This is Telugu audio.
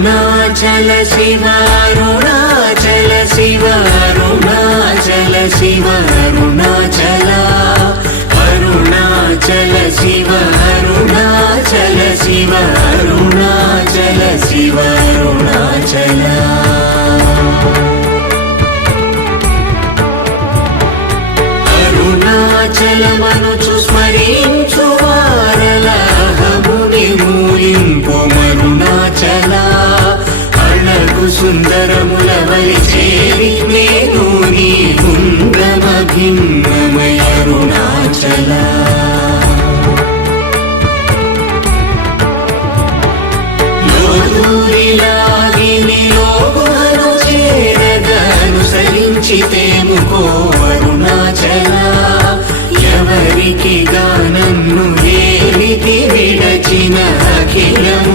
అరుణాచల శివ అరుణాచల శివ అరుణాచల శివ అరుణాచల అరుణాచల శివ అరుణాచల శివ అరుణాచల శివ అరుణాచల అరుణాచలమనుచు స్మరించు వారలహముని మూలింపు మరుణాచల అళగు సుందరముల వలి చేరి నేను నీ గుండ్రమ భిన్నమయ అరుణాచల లోదూరిలాగిని లోగుహను చేరగనుసరించితేముకో అరుణాచల ఎవరికి గానన్ను వేలికి విడచిన అఖిలము